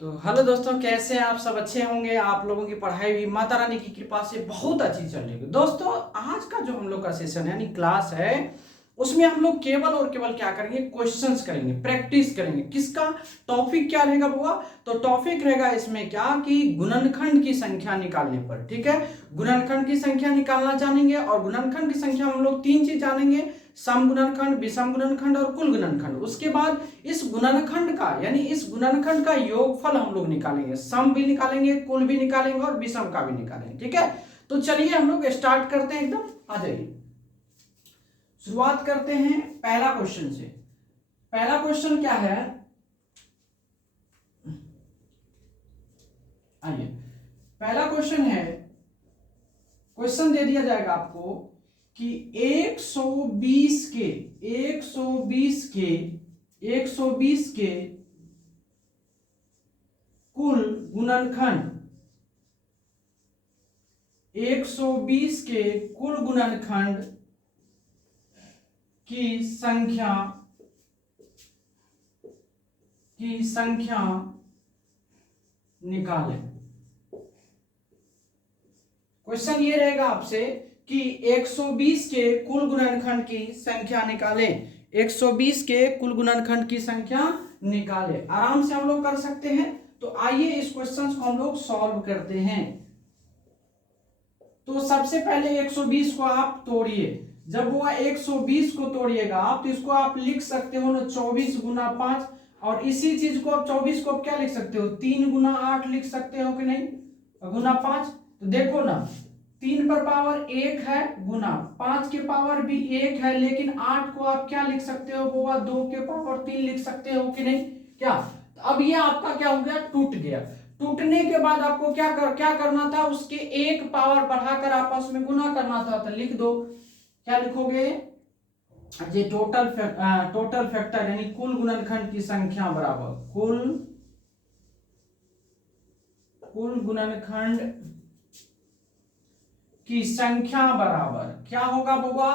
तो हेलो दोस्तों, कैसे हैं आप सब? अच्छे होंगे। आप लोगों की पढ़ाई भी माता रानी की कृपा से बहुत अच्छी चल रही है। दोस्तों, आज का जो हम लोग का सेशन यानी क्लास है, उसमें हम लोग केवल और केवल क्या करेंगे? क्वेश्चंस करेंगे, प्रैक्टिस करेंगे। किसका टॉपिक क्या रहेगा बुआ? तो टॉपिक रहेगा इसमें क्या कि गुणनखंड की संख्या निकालने पर। ठीक है, गुणनखंड की संख्या निकालना जानेंगे। और गुणनखंड की संख्या में हम लोग तीन चीज जानेंगे: सम गुणनखंड, विषम गुणनखंड और कुल गुणनखंड। उसके बाद इस गुणनखंड का यानी इस गुणनखंड का योगफल हम लोग निकालेंगे। सम भी निकालेंगे, कुल भी निकालेंगे और विषम का भी निकालेंगे। ठीक है, तो चलिए हम लोग स्टार्ट करते हैं। एकदम आ जाइए, शुरुआत करते हैं पहला क्वेश्चन से। पहला क्वेश्चन क्या है? आइए, पहला क्वेश्चन है, क्वेश्चन दे दिया जाएगा आपको कि 120 के 120 के कुल गुणनखंड 120 के कुल गुणनखंड की संख्या निकालें। क्वेश्चन ये रहेगा आपसे कि 120 के कुल गुणनखंड की संख्या निकालें। 120 के कुल गुणनखंड की संख्या निकालें। आराम से हम लोग कर सकते हैं। तो आइए इस क्वेश्चन को हम लोग सॉल्व करते हैं। तो सबसे पहले 120 को आप तोड़िए। जब वो 120 को तोड़िएगा आप, तो इसको आप लिख सकते हो ना 24 गुना 5। और इसी चीज को आप 24 को आप क्या लिख सकते हो? 3 गुना 8 लिख सकते हो कि नहीं? गुना 5। तो देखो ना, 3 पर पावर 1 है, गुना 5 के पावर भी 1 है, लेकिन 8 को आप क्या लिख सकते हो? वो 2 के पावर 3 लिख सकते हो कि नहीं? क्या? तो अब ये आपका क्या हो गया? टूट गया। टूटने के बाद आपको क्या करना था? उसके एक पावर बढ़ाकर आपस में गुना करना था। तो लिख दो, क्या लिखोगे? ये टोटल फैक्टर यानी कुल गुणनखंड की संख्या बराबर कुल गुणनखंड की संख्या बराबर क्या होगा बुआ?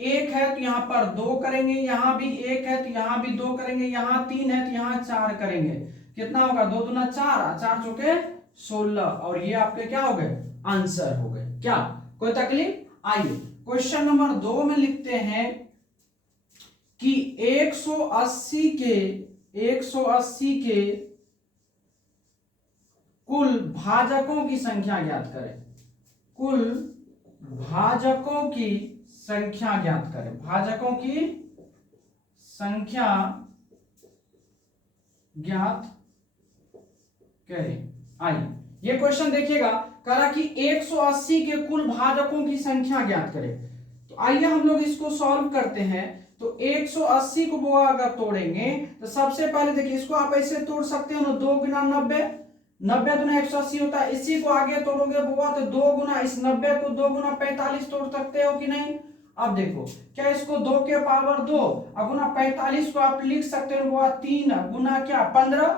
1 है तो यहां पर 2 करेंगे, यहां भी 1 है तो यहां भी 2 करेंगे, यहां 3 है तो यहां 4 करेंगे। कितना होगा? 2 दूना 4, 4 चौके 16। और ये आपके क्या हो गए? आंसर हो गए। क्या कोई तकलीफ? आइए क्वेश्चन नंबर 2 में लिखते हैं कि 180 के कुल भाजकों की संख्या ज्ञात करें। कुल भाजकों की संख्या ज्ञात करें। भाजकों की संख्या ज्ञात करें। आइए ये क्वेश्चन देखिएगा, कहा कि 180 के कुल भाजकों की संख्या ज्ञात करें। तो आइए हम लोग इसको सॉल्व करते हैं। तो 180 को वो अगर तोड़ेंगे तो सबसे पहले देखिए, इसको आप ऐसे तोड़ सकते हो ना, 2 गुना 90, 90 गुना 180 होता है। इसी को आगे तोड़ोगे बुआ तो 2 गुना इस 90 को 2 गुना 45 तोड़ सकते हो कि नहीं? अब देखो, क्या इसको 2 के पावर 2 और गुना 45 को आप लिख सकते हो बुआ 3 गुना क्या 15,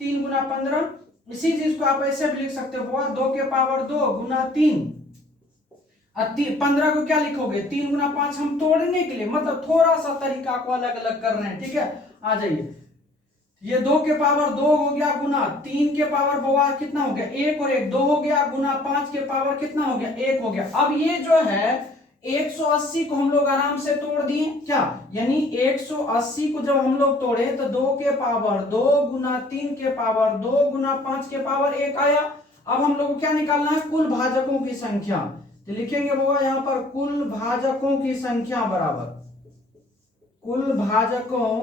3 गुना 15। इसी चीज को आप ऐसे भी लिख सकते हो बुआ 2 के पावर 2 गुना 3। 15 को क्या लिखोगे? 3 गुना 5। हम तोड़ने के लिए मतलब थोड़ा सा तरीका को अलग अलग कर रहे हैं। ठीक है, आ जाइए। ये 2 के पावर 2 हो गया, गुना 3 के पावर बुआ कितना हो गया? 1 और 1 2 हो गया, गुना 5 के पावर कितना हो गया? 1 हो गया। अब ये जो है 180 को हम लोग आराम से तोड़ दिए। क्या यानी 180 को जब हम लोग तोड़े तो 2 के पावर 2 गुना 3 के पावर 2 गुना 5 के पावर 1 आया। अब हम लोग को क्या निकालना है? कुल भाजकों की संख्या। तो लिखेंगे बुआ यहां पर कुल भाजकों की संख्या बराबर कुल भाजकों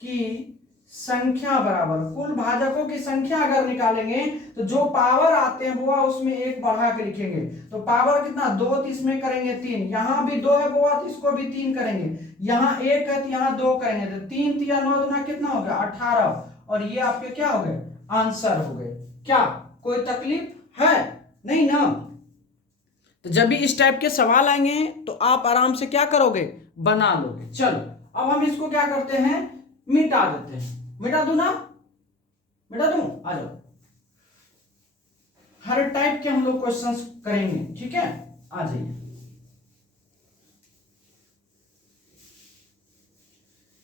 की संख्या बराबर कुल भाजकों की संख्या अगर निकालेंगे तो जो पावर आते हैं बुआ उसमें एक बढ़ा के लिखेंगे। तो पावर कितना? 2 तो इसमें करेंगे 3, यहां भी 2 है बुआ तो इसको भी 3 करेंगे, यहां 1 है तो यहां 2 करेंगे। तो 3 3 9 गुना कितना हो गया? 18। और ये आपके क्या हो गए? आंसर हो गए। क्या कोई तकलीफ है? नहीं ना? तो जब भी इस टाइप के सवाल आएंगे तो आप आराम से क्या करोगे? बना लोगे। चलो अब हम इसको क्या करते हैं? मिटा देते हैं। मिटा दूं ना? मिटा दूं? आ जाओ। हर टाइप के हम लोग क्वेश्चंस करेंगे। ठीक है, आ जाइए।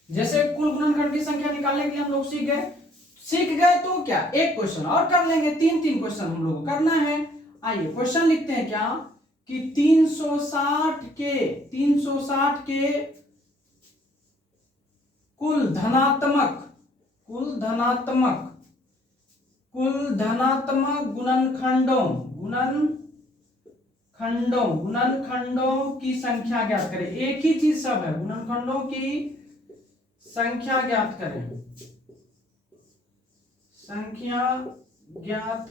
जैसे कुल गुणनखंड की संख्या निकालने के लिए हम लोग सीख गए। सीख गए तो क्या, एक क्वेश्चन और कर लेंगे, 3 क्वेश्चन हम लोग को करना है। आइए क्वेश्चन लिखते हैं क्या कि 360 के कुल धनात्मक गुणनखंडों की संख्या ज्ञात करें। एक ही चीज सब है, गुणनखंडों की संख्या ज्ञात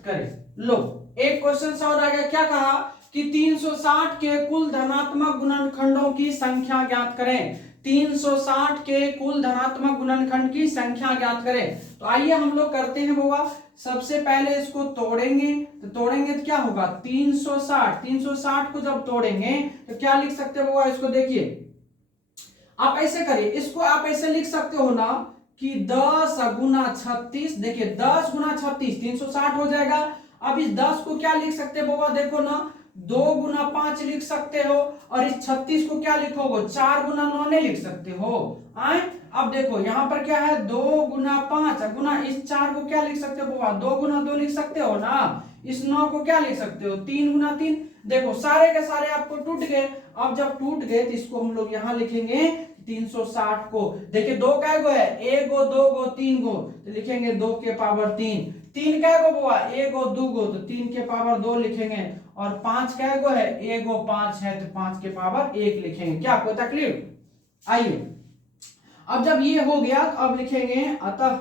करें। लो एक क्वेश्चन और आ गया, क्या कहा कि 360 के कुल धनात्मक गुणनखंडों की संख्या ज्ञात करें। 360 के कुल धनात्मक गुणनखंड की संख्या ज्ञात करें। तो आइए हम लोग करते हैं बुआ, सबसे पहले इसको तोड़ेंगे। तो क्या होगा 360 को जब तोड़ेंगे तो क्या लिख सकते हो बुआ, इसको देखिए आप ऐसे करिए, इसको आप ऐसे लिख सकते हो ना कि 10 गुना 36, देखिए 10 गुना 36 360 हो जाएगा। अब इस 10 को क्या लिख सकते हो, देखो ना 2 गुना 5 लिख सकते हो, और इस 36 को क्या लिखोगे 4 गुना 9 नहीं लिख सकते हो। आए अब देखो यहाँ पर क्या है 2 गुना 5 गुना इस 4 को क्या लिख सकते हो, 2 गुना 2 लिख सकते हो ना। इस 9 को क्या लिख सकते हो 3 गुना 3। देखो सारे के सारे आपको टूट गए। अब जब टूट गए तो इसको हम लोग यहाँ लिखेंगे 360 को, देखिए 2 कै गो है, 1 गो 2 गो 3 गो, तो लिखेंगे 2 के पावर 3। 3 कै गो बुआ 1 गो 2 गो, तो 3 के पावर 2 लिखेंगे। और 5 कै गो है, 1 गो 5 है, तो 5 के पावर 1 लिखेंगे। क्या कोई तकलीफ। आइए अब जब ये हो गया तो अब लिखेंगे अतः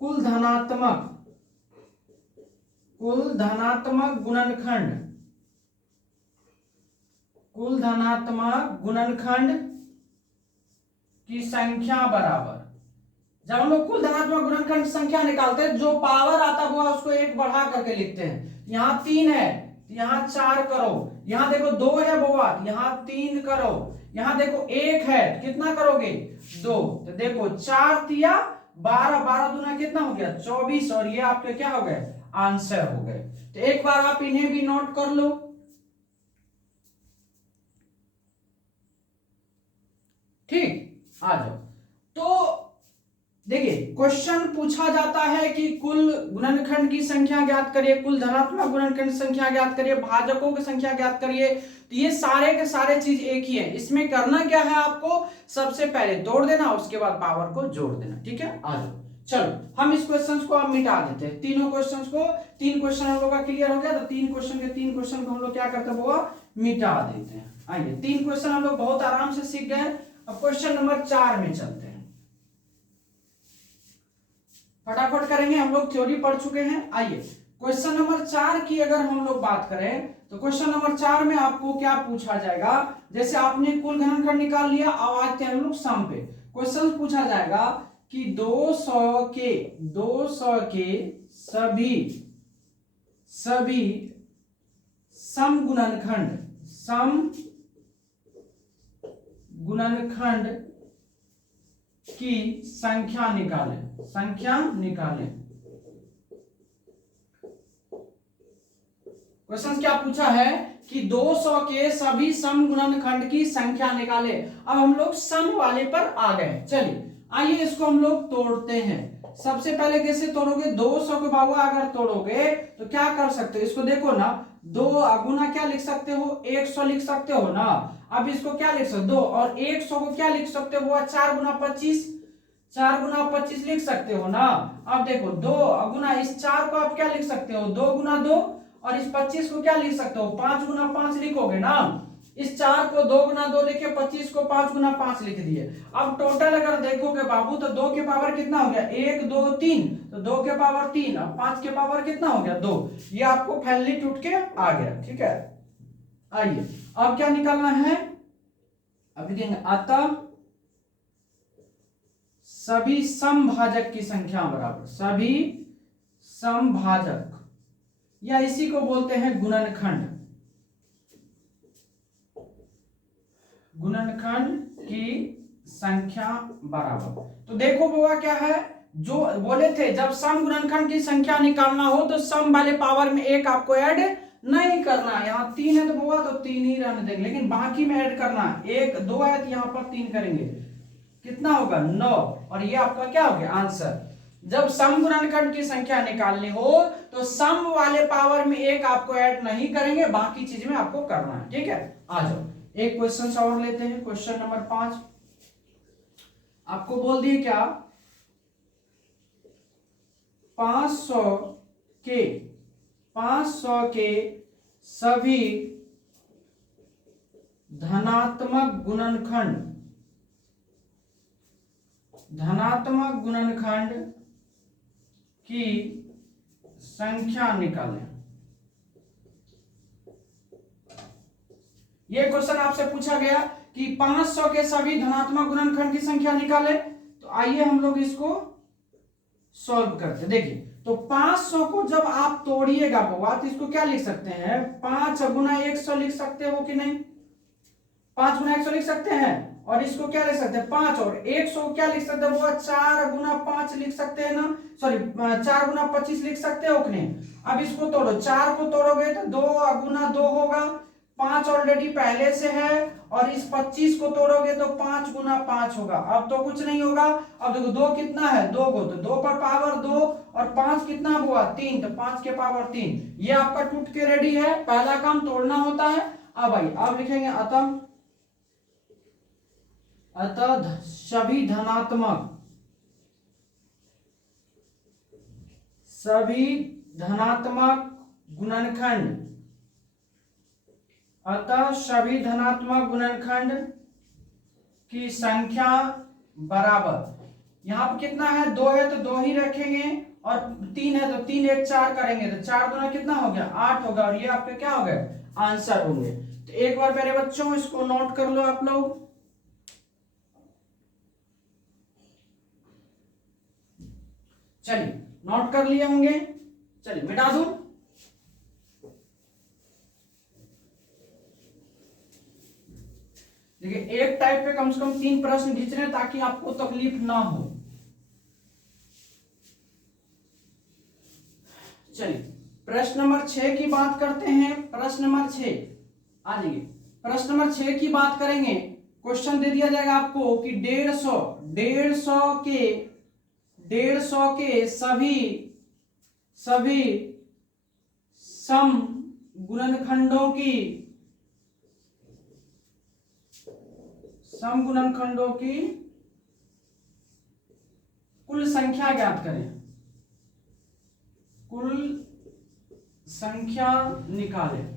कुल धनात्मक गुणनखंड की संख्या बराबर, जब हम लोग कुल धनात्मक गुणनखंड की संख्या निकालते हैं जो पावर आता है वो उसको 1 बढ़ा करके लिखते हैं। यहाँ 3 है, यहाँ 4 करो, यहाँ देखो 2 है बुआ, यहाँ 3 करो, यहाँ देखो 1 है, कितना करोगे 2, तो देखो 4 तिया 12, 12 दूना कितना हो गया 24, और ये आपके क्या हो गए आंसर हो गए। तो एक बार आप इन्हें भी नोट कर लो। ठीक, आ जाओ। तो देखिए क्वेश्चन पूछा जाता है कि कुल गुणनखंड की संख्या ज्ञात करिए, कुल धनात्मक गुणनखंड की संख्या ज्ञात करिए, भाजकों की संख्या ज्ञात करिए। तो ये सारे के सारे चीज एक ही है। इसमें करना क्या है आपको, सबसे पहले तोड़ देना, उसके बाद पावर को जोड़ देना। ठीक है, आ जाओ। चलो हम इस क्वेश्चन को अब मिटा देते हैं, तीनों क्वेश्चन को। 3 क्वेश्चन हम लोग का क्लियर हो गया, तो 3 क्वेश्चन को हम लोग क्या करते हैं वो मिटा देते हैं। आइए 3 क्वेश्चन हम लोग बहुत आराम से सीख गए। अब क्वेश्चन नंबर 4 में चलते हैं, फटाफट करेंगे, हम लोग थ्योरी पढ़ चुके हैं। आइए क्वेश्चन नंबर 4 की अगर हम लोग बात करें तो क्वेश्चन नंबर 4 में आपको क्या पूछा जाएगा, जैसे आपने कुल घनखंड निकाल लिया, अब आते हैं हम लोग सम पे। क्वेश्चन पूछा जाएगा कि 200 के सभी सम गुणनखंड की संख्या निकालें। क्वेश्चन क्या पूछा है कि 200 के सभी सम गुणनखंड की संख्या निकाले। अब हम लोग सम वाले पर आ गए। चलिए आइए इसको हम लोग तोड़ते हैं। सबसे पहले कैसे तोड़ोगे, 200 को बाबू अगर तोड़ोगे तो क्या कर सकते हो, इसको देखो ना, 2 गुना क्या लिख सकते हो 100 लिख सकते हो ना। अब इसको क्या लिख सकते हो 2, और 100 को क्या लिख सकते हो 4 गुना 25 लिख सकते हो ना। अब देखो 2 गुना इस 4 को आप क्या लिख सकते हो 2 गुना 2, और इस 25 को क्या लिख सकते हो 5 गुना 5 लिखोगे ना। इस 4 को 2 गुना 2 लिखे, 25 को 5 गुना 5 लिख दिए। अब टोटल अगर देखोगे बाबू तो 2 के पावर कितना हो गया 1 2 3, तो 2 के पावर 3, अब 5 के पावर कितना हो गया 2। ये आपको फाइनली टूट के आ गया। ठीक है, आइए अब क्या निकालना है, अभी देंगे अतः सभी समभाजक की संख्या बराबर, सभी समभाजक या इसी को बोलते हैं गुणनखंड की संख्या बराबर। तो देखो बुआ क्या है, जो बोले थे जब सम गुणनखंड की संख्या निकालना हो तो सम वाले पावर में 1 आपको ऐड नहीं करना। यहाँ 3 है तो बुआ तो 3 ही रहने देंगे, लेकिन बाकी में ऐड करना 1 2 है तो यहाँ पर 3 करेंगे। कितना होगा 9, और ये आपका क्या हो गया आंसर। जब सम गुणनखंड की संख्या निकालनी हो तो सम वाले पावर में एक आपको ऐड नहीं करेंगे, बाकी चीज में आपको करना है, ठीक है। आ जाओ एक क्वेश्चन और लेते हैं, क्वेश्चन नंबर 5 आपको बोल दिए क्या 500 के सभी धनात्मक गुणनखंड की संख्या निकालें। ये क्वेश्चन आपसे पूछा गया कि 500 के सभी धनात्मक गुणनखंड की संख्या निकालें। तो आइए हम लोग इसको सॉल्व करते। देखिए तो 500 को जब आप तोड़िएगा बात, इसको क्या लिख सकते हैं 5 गुना 100 लिख सकते हो कि नहीं, 5 गुना 100 लिख सकते हैं, और इसको क्या लिख सकते हैं 5, और 100 को क्या लिख सकते हैं वो 4 गुना 5 लिख सकते हैं ना, सॉरी 4 गुना 25 लिख सकते हो कि नहीं। अब इसको तोड़ो, 4 को तोड़ोगे तो 2 गुना 2 होगा, 5 ऑलरेडी पहले से है, और इस 25 को तोड़ोगे तो 5 गुना 5 होगा। अब तो कुछ नहीं होगा, अब देखो 2 कितना है 2 को, तो 2 पर पावर 2, और 5 कितना हुआ 3, तो 5 के पावर 3। ये आपका टूट के रेडी है, पहला काम तोड़ना होता है। अब भाई अब लिखेंगे अतः सभी धनात्मक गुणनखंड की संख्या बराबर, यहां पर कितना है 2 है तो 2 ही रखेंगे, और 3 है तो 3 1 4 करेंगे तो 4 दूना कितना हो गया 8 होगा, और ये आपके क्या हो गए आंसर होंगे। तो एक बार मेरे बच्चों इसको नोट कर लो आप लोग। चलिए नोट कर लिए होंगे, चलिए मिटा दूं। देखिए एक टाइप पे कम से कम 3 प्रश्न खींच रहे हैं ताकि आपको तकलीफ ना हो। चलिए प्रश्न नंबर 6 की बात करते हैं। प्रश्न नंबर 6 आ जाइए, प्रश्न नंबर 6 की बात करेंगे। क्वेश्चन दे दिया जाएगा आपको कि 150 के सभी सम गुणनखंडों की कुल संख्या ज्ञात करें, कुल संख्या निकालें।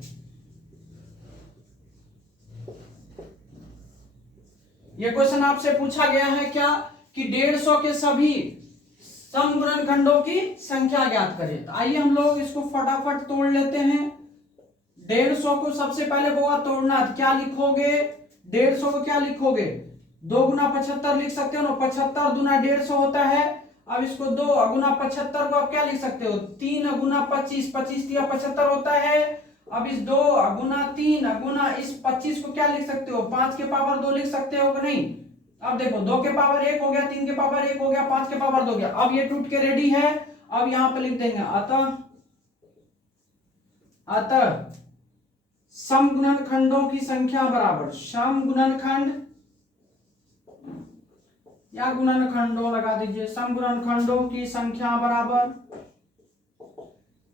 यह क्वेश्चन आपसे पूछा गया है क्या कि 150 के सभी सम गुणनखंडों की संख्या ज्ञात करें। तो आइए हम लोग इसको फटाफट तोड़ लेते हैं। 150 को सबसे पहले बोगा तोड़ना, क्या लिखोगे 150 को क्या लिखोगे 2 गुना 75 लिख सकते हो ना, 75 दूना 150 होता है। अब इसको 2 गुना 75 को आप क्या लिख सकते हो 3 गुना 25, 25 दिया 75 होता है। अब इस 2 गुना 3 गुना इस 25 को क्या लिख सकते हो 5 के पावर 2 लिख सकते हो कि नहीं। अब देखो 2 के पावर 1 हो गया, 3 के पावर 1 हो गया, 5 के पावर 2 हो गया। अब ये टूट के रेडी है। अब यहां पे लिख देंगे अतः सम गुणनखंडों की संख्या बराबर, सम गुणनखंड या गुणनखंडों लगा दीजिए, सम गुणनखंडों की संख्या बराबर।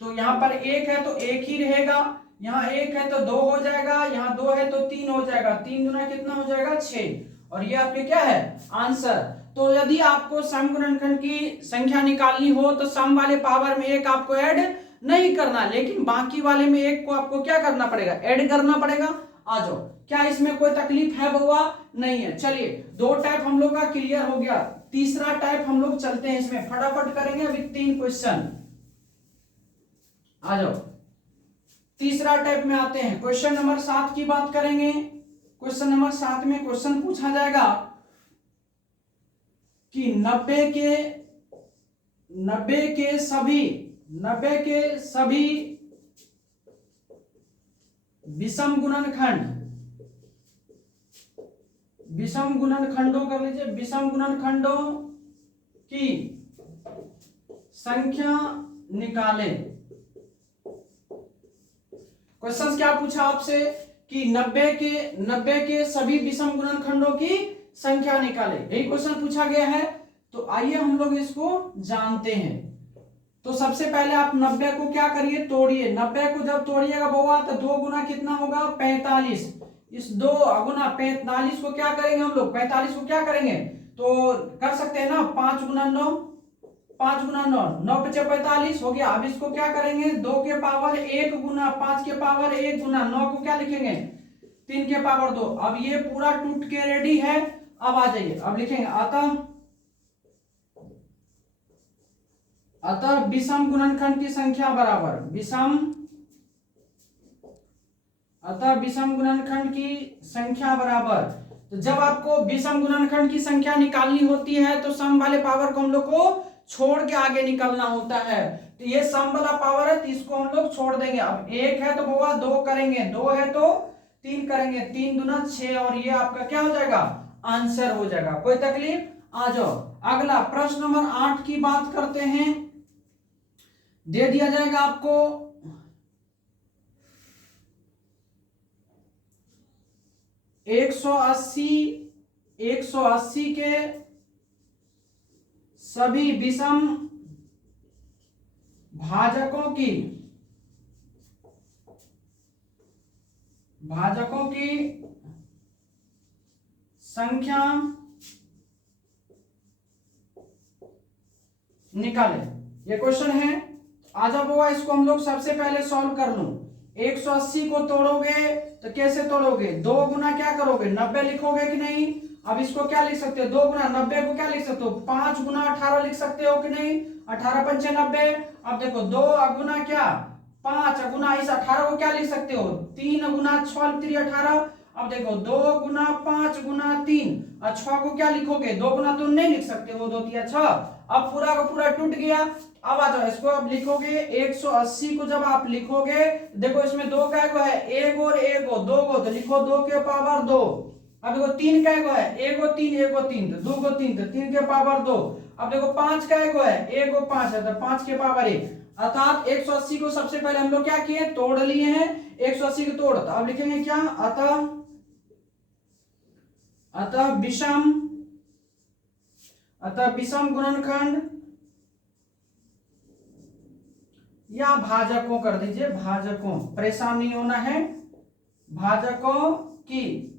तो यहां पर 1 है तो 1 ही रहेगा, यहाँ 1 है तो 2 हो जाएगा, यहाँ 2 है तो 3 हो जाएगा, 3 गुना कितना हो जाएगा 6, और ये आपके क्या है आंसर। तो यदि आपको सम गुणनखंड की संख्या निकालनी हो तो सम वाले पावर में 1 आपको ऐड नहीं करना, लेकिन बाकी वाले में 1 को आपको क्या करना पड़ेगा ऐड करना पड़ेगा। आ जाओ, क्या इसमें कोई तकलीफ है बउआ नहीं है। चलिए 2 टाइप हम लोग का क्लियर हो गया, तीसरा टाइप हम लोग चलते हैं, इसमें फटाफट करेंगे अभी 3 क्वेश्चन। आ जाओ तीसरा टाइप में आते हैं, क्वेश्चन नंबर 7 की बात करेंगे। क्वेश्चन नंबर 7 में क्वेश्चन पूछा जाएगा कि 90 के सभी विषम गुणनखंडों कर लीजिए, विषम गुणनखंडों की संख्या निकालें। क्वेश्चन क्या पूछा आपसे कि 90 के सभी विषम गुणनखंडों की संख्या निकाले, यही क्वेश्चन पूछा गया है। तो आइए हम लोग इसको जानते हैं। तो सबसे पहले आप 90 को क्या करिए, तोड़िए। 90 को जब तोड़िएगा बउआ तो 2 गुना कितना होगा, 45। इस 2 गुना 45 को क्या करेंगे हम लोग, 45 को क्या करेंगे, तो कर सकते हैं ना 5 गुना 9, 5 गुना 9, 9 पचे 45 हो गया। अब इसको क्या करेंगे, 2 के पावर 1 गुना 5 के पावर 1 गुना 9 को क्या लिखेंगे, 3 के पावर 2। अब ये पूरा टूट के रेडी है। अब आ जाइए, अब लिखेंगे अतः विषम गुणनखंड की संख्या बराबर विषम गुणनखंड की संख्या बराबर। तो जब आपको विषम गुणनखंड की संख्या निकालनी होती है तो सम वाले पावर को हम लोग को छोड़ के आगे निकलना होता है। तो ये सम वाला पावर है तो इसको हम लोग छोड़ देंगे। अब 1 है तो बउआ 2 करेंगे, 2 है तो 3 करेंगे, 3 दूना 6 और ये आपका क्या हो जाएगा, आंसर हो जाएगा। कोई तकलीफ, आ जाओ। अगला प्रश्न नंबर 8 की बात करते हैं। दे दिया जाएगा आपको 180 के सभी विषम भाजकों की संख्या निकालें। ये क्वेश्चन है। आ जाओ बाबा, इसको हम लोग सबसे पहले सॉल्व कर लूं। 180 को तोड़ोगे तो कैसे तोड़ोगे, 2 गुना क्या करोगे, 90 लिखोगे कि नहीं। अब इसको क्या लिख सकते हो, 2 गुना 90 को क्या लिख सकते हो, 5 गुना 18 लिख सकते हो कि नहीं। 18 पंचे 90। अब देखो 2 गुना क्या, 5 गुना इस 18 को क्या लिख सकते हो, 3 गुना 6 3 18। अब देखो 2 गुना 5 गुना 3 और 6 को क्या लिखोगे, 2 गुना तो नहीं लिख सकते हो, 2 3 6। अब पूरा का पूरा टूट गया। अब आ जाओ, इसको आप लिखोगे 180 को जब आप लिखोगे, देखो इसमें 2 का है, 1 और 1 हो, 2 को तो लिखो 2 के पावर 2। अब देखो 3 का है, 1 और 3 1 और 3 तो 2 को 3 तो 3 के पावर 2। अब देखो 5 का है, 1 और 5 है तो 5 के पावर 1। अर्थात 180 को सबसे पहले हम लोग क्या किए, तोड़ लिए हैं। 180 को तोड़, तो अब लिखेंगे क्या, अतः विषम गुणनखंड या भाजकों कर दीजिए, भाजकों, परेशान नहीं होना है। भाजकों की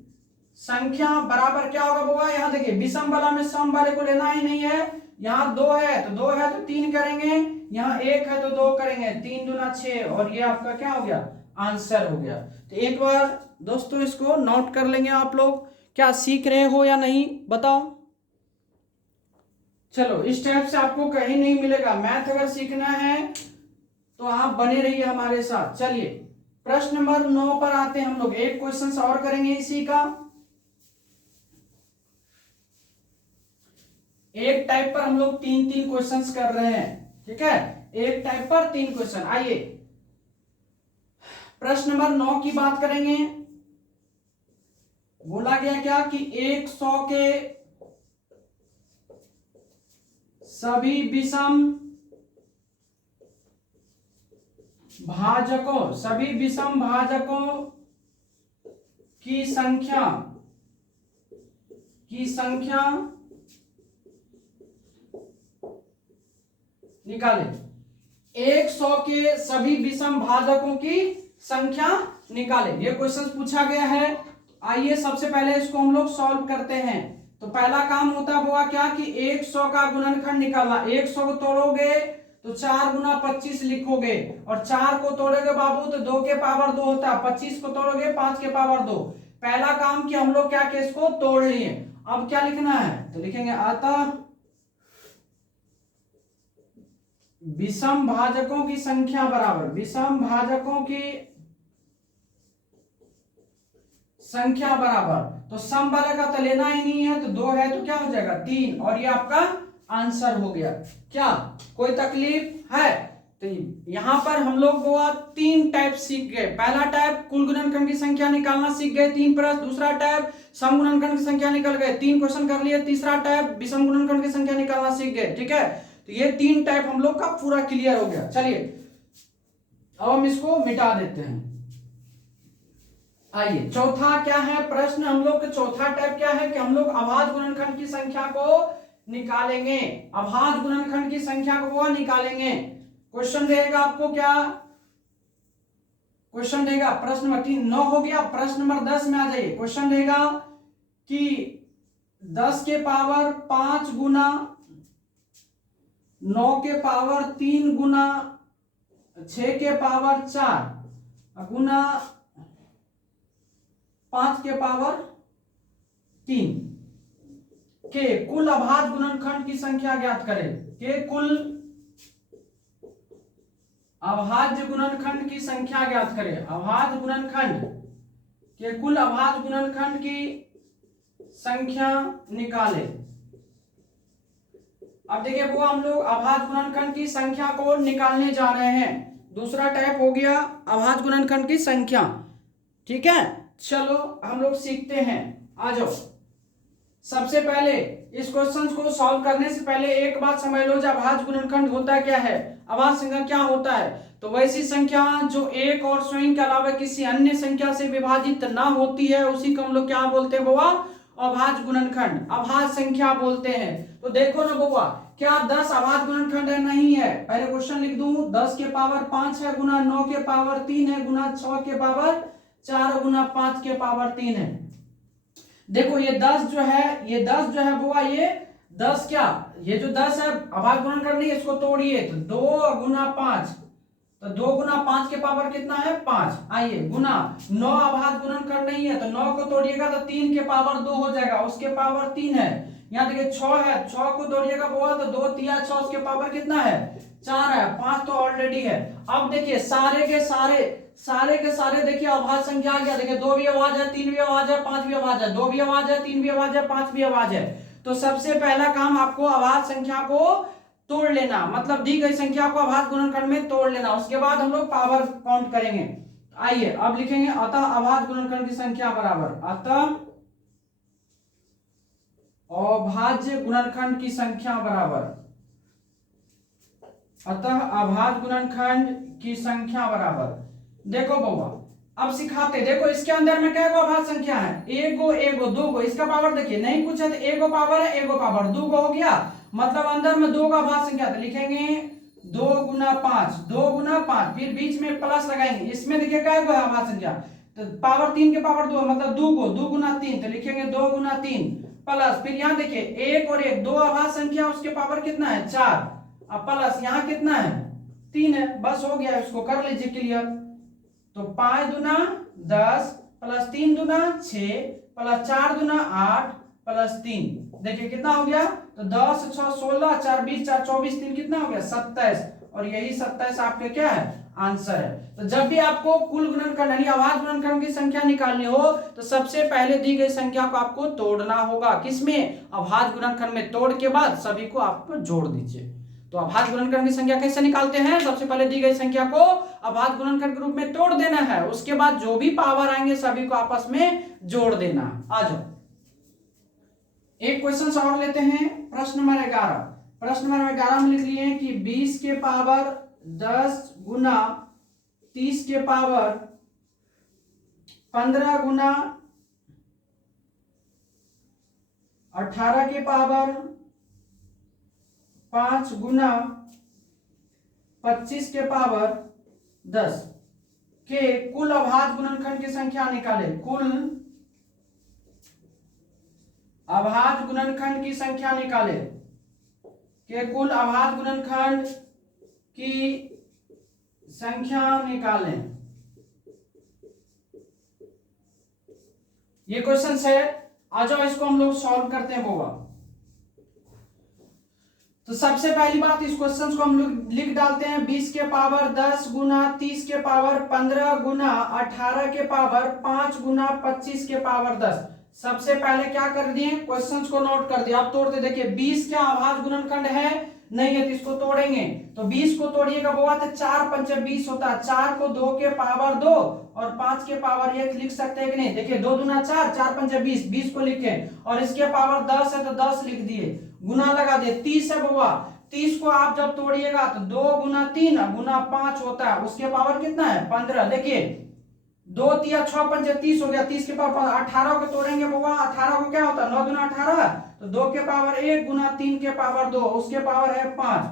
संख्या बराबर क्या होगा बाबा, यहां देखिए विषम वाला में सम वाले को लेना ही नहीं है। यहाँ 2 है तो 3 करेंगे, यहाँ 1 है तो 2 करेंगे, 3 दूना 6 और ये आपका क्या हो गया, आंसर हो गया। तो एक बार दोस्तों इसको नोट कर लेंगे आप लोग। क्या सीख रहे हो या नहीं बताओ। चलो, इस टाइप से आपको कहीं नहीं मिलेगा। मैथ अगर सीखना है तो आप बने रहिए हमारे साथ। चलिए प्रश्न नंबर 9 पर आते हैं हम लोग। एक क्वेश्चन और करेंगे इसी का। एक टाइप पर हम लोग 3 क्वेश्चंस कर रहे हैं, ठीक है, एक टाइप पर 3 क्वेश्चन। आइए प्रश्न नंबर 9 की बात करेंगे। बोला गया क्या कि 100 के सभी विषम भाजकों की संख्या निकालें। 100 के सभी विषम भाजकों की संख्या निकालें, ये क्वेश्चन पूछा गया है। आइए सबसे पहले इसको हम लोग सॉल्व करते हैं। तो पहला काम होता हुआ क्या कि 100 का गुणनखंड निकालना। 100 को तोड़ोगे तो 4 गुना 25 लिखोगे और 4 को तोड़ोगे बाबू तो 2 के पावर 2 होता है। 25 को तोड़ोगे 5 के पावर 2। पहला काम कि हम लोग क्या कि इसको तोड़ लिए। अब क्या लिखना है, तो लिखेंगे अतः विषम भाजकों की संख्या बराबर, विषम भाजकों की संख्या बराबर, तो सम वाले का तो लेना ही नहीं है, तो 2 है तो क्या हो जाएगा 3 और ये आपका आंसर हो गया। क्या कोई तकलीफ है। तो यहां पर हम लोग 3 टाइप सीख गए। पहला टाइप कुल गुणनखंड की संख्या निकालना सीख गए, 3 प्रश्न। दूसरा टाइप सम गुणनखंड की संख्या निकल गए, 3 क्वेश्चन कर लिए। तीसरा टाइप विषम गुणनखंड की संख्या निकालना सीख गए, ठीक है। तो ये 3 टाइप हम लोग का पूरा क्लियर हो गया। चलिए अब हम इसको मिटा देते हैं। आइए चौथा क्या है प्रश्न, हम लोग का चौथा टाइप क्या है कि हम लोग अभाज्य गुणनखंड की संख्या को निकालेंगे। अभाज्य गुणनखंड की संख्या को वो निकालेंगे। क्वेश्चन रहेगा आपको क्या, क्वेश्चन रहेगा प्रश्न नंबर 9 हो गया। प्रश्न नंबर 10 में आ जाइए। क्वेश्चन रहेगा कि 10 के पावर 5 गुना 9 के पावर 3 गुना 6 के पावर 4 गुना 5 के पावर 3 के कुल अभाज्य गुणनखंड की संख्या ज्ञात करें। के कुल अभाज्य गुणनखंड की संख्या ज्ञात करें। अभाज्य गुणनखंड के कुल अभाज्य गुणनखंड की संख्या निकाले। अब देखिए वो हम लोग अभाज्य गुणनखंड की संख्या को निकालने जा रहे हैं। दूसरा टाइप हो गया अभाज्य गुणनखंड की संख्या। ठीक है, चलो हम लोग सीखते हैं। आ जाओ। सबसे पहले इस क्वेश्चन को सॉल्व करने से पहले एक बात समझ लो, जो अभाज्य गुणनखंड होता क्या है, अभाज्य संख्या क्या होता है। तो वैसी संख्या जो एक और स्वयं के अलावा किसी अन्य संख्या से विभाजित ना होती है, उसी को हम लोग क्या बोलते हैं बुआ, अभाज्य गुणनखंड, अभाज्य संख्या बोलते हैं। तो देखो ना बुआ, क्या 10 अभाज्य गुणनखंड है? नहीं है। पहले क्वेश्चन लिख दूं, 10 के पावर 5 है गुना 9 के पावर 3 है गुना 6 के पावर 4 गुना 5 के पावर 3 है। देखो ये 10 जो है बुआ, ये 10 क्या, ये जो 10 है अभाज्य गुणनखंड नहीं, इसको तोड़िए तो 2 गुना 5, तो 2 गुना 5 के पावर कितना है 5। आइए गुना 9 अभाज्य गुणनखंड नहीं है, तो 9 को तोड़िएगा तो 3 के पावर 2 हो जाएगा, उसके पावर 3 है। यहाँ देखिए 6 है, 6 को तोड़िएगा बुआ तो 2 3 6, उसके पावर कितना है 4 है, 5 तो ऑलरेडी है। अब देखिए सारे के सारे देखिए अभाज्य संख्या आ गया। देखिए 2 भी आवाज है, 3 भी आवाज है, 5 भी आवाज है, 2 भी आवाज है, 3 भी आवाज है, 5 भी आवाज है। तो सबसे पहला काम आपको अभाज्य संख्या को तोड़ लेना, मतलब दी गई संख्या को अभाज्य गुणनखंड में तोड़ लेना। उसके बाद हम लोग पावर काउंट करेंगे। आइए अब लिखेंगे अतः अभाज्य गुणनखंड की संख्या बराबर, अतः अभाज्य गुणनखंड की संख्या बराबर, अतः अभाज्य गुणनखंड की संख्या बराबर। देखो बउआ अब सिखाते, देखो इसके अंदर में क्या अभाज्य संख्या है, एगो एगो दूगो, इसका पावर देखिए नहीं कुछ है तो एगो पावर है, एगो पावर दूगो हो गया, मतलब अंदर में 2 का अभाज्य संख्या। तो लिखेंगे 2 गुना 5, 2 गुना 5, फिर बीच में प्लस लगाएंगे। इसमें देखिए क्या है अभाज्य संख्या, तो पावर 3 के पावर 2 मतलब 2 गुना 3, तो लिखेंगे 2 गुना 3 प्लस, फिर यहाँ देखिए 1 और 1 2 अभाज्य संख्या, उसके पावर कितना है 4, अब प्लस यहाँ कितना है 3 है। बस हो गया, इसको कर लीजिए क्लियर। तो 5 दुना 10 प्लस 3 दुना 6 प्लस 4 दुना 8 प्लस 3, देखिए कितना हो गया, तो 10 6 16 4 20 4 24 3 कितना हो गया 27, और यही 27 आपके क्या है आंसर है। तो जब भी आपको कुल गुणनखंड यानी अभाज्य गुणनखंड की संख्या निकालनी हो तो सबसे पहले दी गई संख्या को आपको तोड़ना होगा। किसमें, अभाज्य गुणनखंड में। तोड़ के बाद सभी को आप जोड़ दीजिए। तो अभाज्य गुणनखंड की संख्या कैसे निकालते हैं, सबसे पहले दी गई संख्या को अभाज्य गुणनखंड के रूप में तोड़ देना है, उसके बाद जो भी पावर आएंगे सभी को आपस में जोड़ देना। आ जाओ एक क्वेश्चन और लेते हैं, प्रश्न नंबर 11। प्रश्न नंबर 11 में लिख लिए कि 20 के पावर 10 गुना 30 के पावर 15 गुना 18 के पावर 5 गुना 25 के पावर 10 के कुल अभाज्य गुणनखंड की संख्या निकाले। कुल अभाज्य गुणनखंड की संख्या निकाले, के कुल अभाज्य गुणनखंड की संख्या निकालें। ये क्वेश्चन है, आ जाओ इसको हम लोग सॉल्व करते हैं बुआ। तो सबसे पहली बात इस क्वेश्चन को हम लोग लिख डालते हैं, 20 के पावर 10 गुना 30 के पावर 15 गुना 18 के पावर 5 गुना 25 के पावर 10। सबसे पहले क्या कर दिए, क्वेश्चंस को नोट कर दिया। आप तोड़ते देखिए 20 क्या अभाज्य गुणनखंड है, नहीं है, तो इसको तोड़ेंगे। तो 20 को तोड़िएगा बुआ तो 4 पंचे 20 होता है, 4 को 2 के पावर 2 और 5 के पावर 1 लिख सकते हैं कि नहीं। देखिए 2 दूना 4, 4 पंचे 20, 20 को लिखे, और इसके पावर 10 है तो 10 लिख दिए, गुना लगा दिए। 30 है बुआ, 30 को आप जब तोड़िएगा तो 2 गुना 3 गुना 5 होता है, उसके पावर कितना है 15। देखिए 2 तिया 6 पंचे 30 हो गया, 30 के पावर 18 को तोड़ेंगे बउआ, 18 को क्या होता है 9 दूना 18, तो 2 के पावर 1 गुना 3 के पावर 2 उसके पावर है 5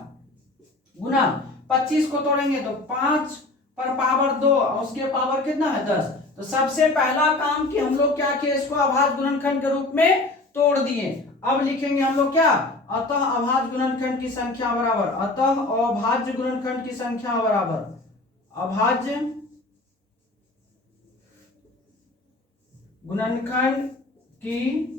गुना 25 को तोड़ेंगे तो 5 पर पावर 2 उसके पावर कितना है 10। तो सबसे पहला काम कि हम लोग क्या किए, इसको अभाज्य गुणनखंड के रूप में तोड़ दिए। अब लिखेंगे हम लोग क्या, अतः अभाज्य गुणनखंड की संख्या बराबर, अतः अभाज्य गुणनखंड की संख्या बराबर अभाज्य गुणनखंड की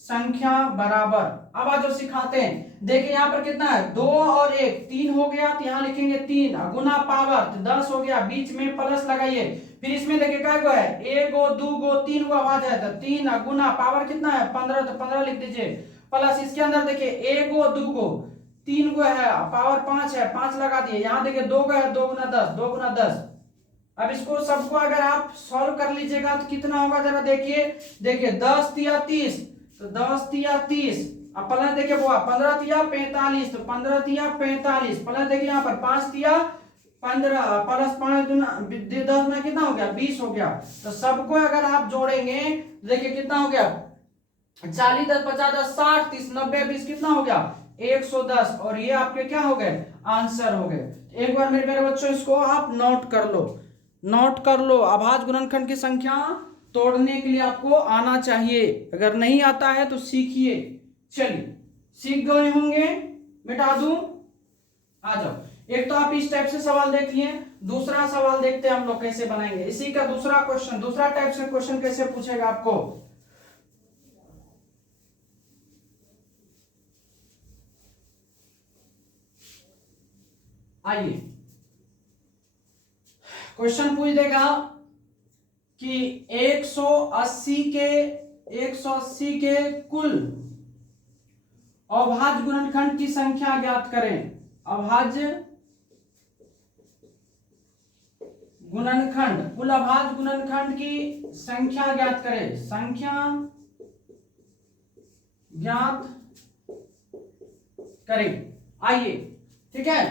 संख्या बराबर। अब आज जो सिखाते हैं, देखिए यहाँ पर कितना है 2 और 1 3 हो गया, तो यहाँ लिखेंगे 3 गुना पावर तो 10 हो गया, बीच में प्लस लगाइए, फिर इसमें देखिए क्या गो है 1 गो 2 गो 3 गो आवाज है, तो 3 गुना पावर कितना है 15, तो 15 लिख दीजिए, प्लस इसके अंदर देखिए 1 गो 2 गो 3 गो है पावर 5 है 5 लगा दिए, यहाँ देखिए 2 गो है 2 गुना 10 2 गुना 10। अब इसको सबको अगर आप सॉल्व कर लीजिएगा तो कितना होगा जरा देखिए, देखिए 10 तिया 30, तो 10 तिया 30, अब प्लस देखिए वो 15 तिया 45, तो 15 तिया 45, प्लस देखिए यहाँ पर 5 तिया 15 प्लस 5 10 में कितना हो गया 20 हो गया। तो सबको अगर आप जोड़ेंगे देखिए कितना हो गया 40 10 50 10 60 30 90 20 कितना हो गया 110, और ये आपके क्या हो गए आंसर हो गए। एक बार मेरे बच्चों इसको आप नोट कर लो, नोट कर लो। अभाज्य गुणनखंड की संख्या तोड़ने के लिए आपको आना चाहिए, अगर नहीं आता है तो सीखिए। चलिए सीख गए होंगे, मिटा दूं, आ जाओ। एक तो आप इस टाइप से सवाल देख लिए, दूसरा सवाल देखते हैं हम लोग कैसे बनाएंगे। इसी का दूसरा क्वेश्चन, दूसरा टाइप से क्वेश्चन कैसे पूछेगा आपको। आइए क्वेश्चन पूछ देगा कि 180 के कुल अभाज्य गुणनखंड की संख्या ज्ञात करें। अभाज्य गुणनखंड, कुल अभाज्य गुणनखंड की संख्या ज्ञात करें, संख्या ज्ञात करें। आइए ठीक है,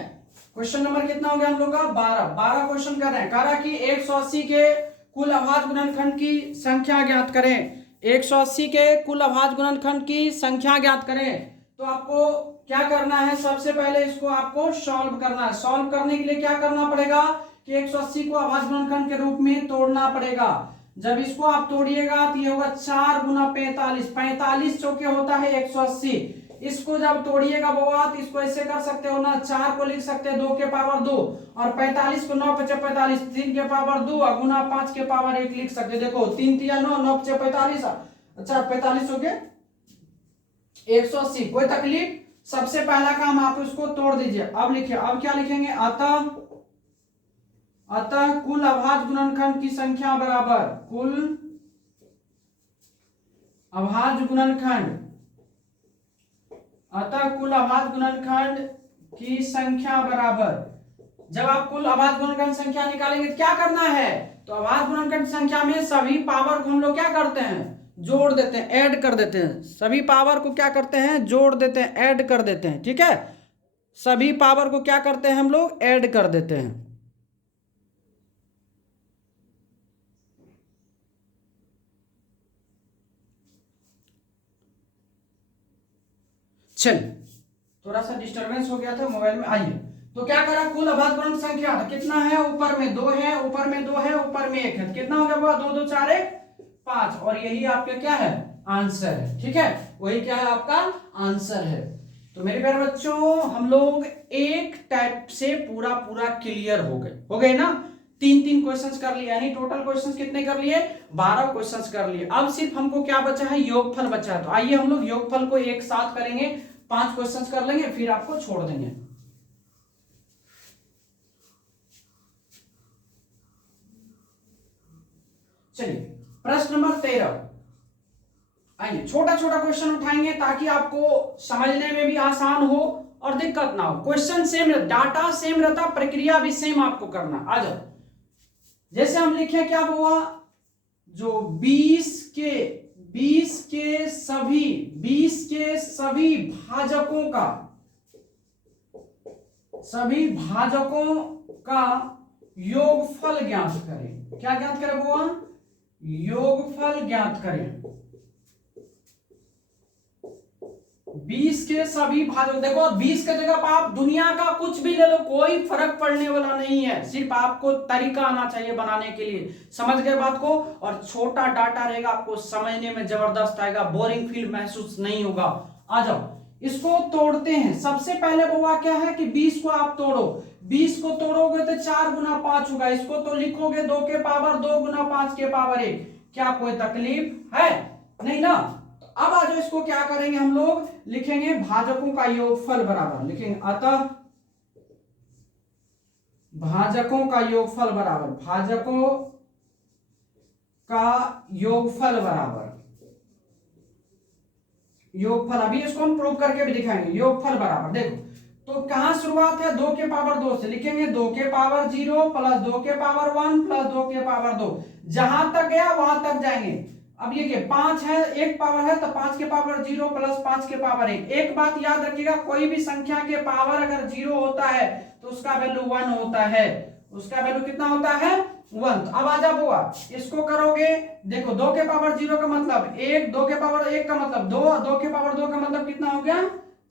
क्वेश्चन नंबर कितना हो गया हम लोग का 12 क्वेश्चन कर रहे हैं। कह रहा कि 180 के कुल अभाज्य गुणनखंड की संख्या ज्ञात करें, 180 के कुल अभाज्य गुणनखंड की संख्या ज्ञात करें। तो आपको क्या करना है, सबसे पहले इसको आपको सॉल्व करना है। सॉल्व करने के लिए क्या करना पड़ेगा कि 180 को अभाज्य गुणनखंड के रूप में तोड़ना पड़ेगा। जब इसको आप तोड़िएगा तो ये होगा 4 गुना 45, 45 चौके होता है 180। इसको जब तोड़िएगा बउआ तो इसको ऐसे कर सकते हो ना, 4 को लिख सकते हैं 2 के पावर 2, और 45 को 9 5 45, 3 के पावर 2 और गुना 5 के पावर 1 लिख सकते हो। देखो 3 तिया 9 9 5 45, अच्छा 45 हो गया 180, कोई तकलीफ। सबसे पहला काम आप इसको तोड़ दीजिए। अब लिखिए, अब क्या लिखेंगे, अतः कुल अभाज्य गुणनखंड की संख्या बराबर, कुल अभाज्य गुणनखंड, अतः कुल अभाज्य गुणनखंड की संख्या बराबर। जब आप कुल अभाज्य गुणनखंड संख्या निकालेंगे तो क्या करना है, तो अभाज्य गुणनखंड संख्या में सभी पावर को हम लोग क्या करते हैं जोड़ देते हैं, ऐड कर देते हैं। सभी पावर को क्या करते हैं जोड़ देते हैं, ऐड कर देते हैं। ठीक है, सभी पावर को क्या करते हैं हम लोग ऐड कर देते हैं। चलिए, थोड़ा सा डिस्टरबेंस हो गया था मोबाइल में। आइए, तो क्या करा, कुल अभाज्य गुणनखंड संख्या कितना है, ऊपर में 2 है, ऊपर में 2 है, ऊपर में 1 है, कितना हो गया बुआ 2 2 4 1 5, और यही आपका क्या है आंसर है। ठीक है, वही क्या है आपका आंसर है। तो मेरे प्यारे बच्चों, हम लोग एक टाइप से पूरा क्लियर हो गए ना। 3 क्वेश्चंस कर लिए, यानी टोटल क्वेश्चंस कितने कर लिए 12 क्वेश्चंस कर लिए। अब सिर्फ हमको क्या बचा है, योगफल बचा है। तो आइए हम लोग योगफल को एक साथ करेंगे, 5 क्वेश्चंस कर लेंगे, फिर आपको छोड़ देंगे। चलिए, प्रश्न नंबर 13। आइए, छोटा क्वेश्चन उठाएंगे ताकि आपको समझने में भी आसान हो और दिक्कत ना हो। क्वेश्चन सेम, डाटा सेम रहता, प्रक्रिया भी सेम आपको करना। आ जाओ, जैसे हम लिखे क्या हुआ, जो 20 के सभी भाजकों का योगफल ज्ञात करें। क्या ज्ञात करें बुआ? योगफल ज्ञात करें 20 के सभी भाजक। देखो 20 के जगह पर आप दुनिया का कुछ भी ले लो, कोई फर्क पड़ने वाला नहीं है, सिर्फ आपको तरीका आना चाहिए बनाने के लिए। समझ गए बात को? और छोटा डाटा रहेगा, आपको समझने में जबरदस्त आएगा, बोरिंग फील महसूस नहीं होगा। आ जाओ इसको तोड़ते हैं। सबसे पहले बुआ क्या है कि 20 को आप तोड़ो। 20 को तोड़ोगे तो 4 गुना 5 होगा। इसको तो लिखोगे 2 के पावर 2 गुना 5 के पावर 1। क्या कोई तकलीफ है? नहीं ना। अब आज इसको क्या करेंगे हम लोग, लिखेंगे भाजकों का योगफल बराबर, लिखेंगे अतः भाजकों का योगफल बराबर, भाजकों का योगफल बराबर योगफल। अभी इसको हम प्रूव करके भी दिखाएंगे। योगफल बराबर देखो, तो कहां शुरुआत है? 2 के पावर 2 से, लिखेंगे 2 के पावर 0 प्लस 2 के पावर 1 प्लस 2 के पावर 2। जहां तक गया वहां तक जाएंगे। अब ये 5 है, एक पावर है तो 5 के पावर 0 प्लस 5 के पावर 1। एक बात याद रखिएगा, कोई भी संख्या के पावर अगर 0 होता है तो उसका वैल्यू 1 होता है। उसका वैल्यू कितना होता है? 1। अब आ जाओ बुआ, इसको करोगे, देखो 2 के पावर 0 का मतलब 1, 2 के पावर 1 का मतलब 2, 2 के पावर 2 का मतलब कितना हो गया?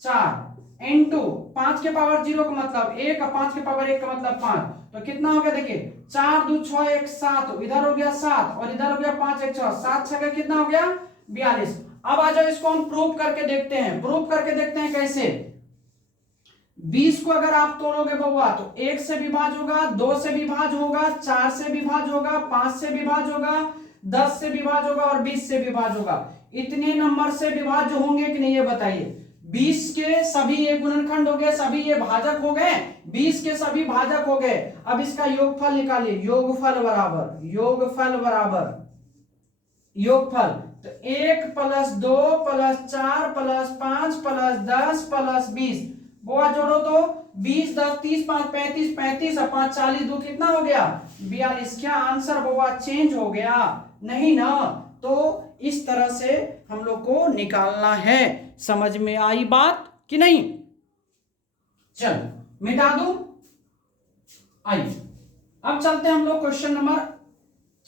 4 इंटू 5 के पावर 0 का मतलब 1 और 5 के पावर 1 का मतलब 5। तो कितना हो गया? देखिए 4 2 6 1 7, इधर हो गया 7 और इधर हो गया 5 1 6, 7 6 का कितना हो गया? 42। अब आ जाओ इसको हम प्रूव करके देखते हैं। प्रूव करके देखते हैं कैसे। 20 को अगर आप तोड़ोगे बउआ तो 1 से विभाज्य होगा, 2 से विभाज्य होगा, 4 से विभाज्य होगा, 5 से विभाज्य होगा, 10 से विभाज्य होगा और 20 से विभाज्य होगा। इतने नंबर से विभाज्य होंगे कि नहीं ये बताइए। 20 के सभी ये गुणनखंड हो गए, सभी ये भाजक हो गए, 20 के सभी भाजक हो गए। अब इसका योगफल निकालिए। योगफल बराबर योगफल तो 1 plus 2 plus 4 plus 5 plus 10 plus 20। बुआ जोड़ो तो 20 10 30 5 35 35 और 5 40 2 कितना हो गया? 42। क्या आंसर बुआ चेंज हो गया? नहीं ना। तो इस तरह से हम लोग को निकालना है। समझ में आई बात कि नहीं? चल मिटा दूं। आइए अब चलते हैं हम लोग क्वेश्चन नंबर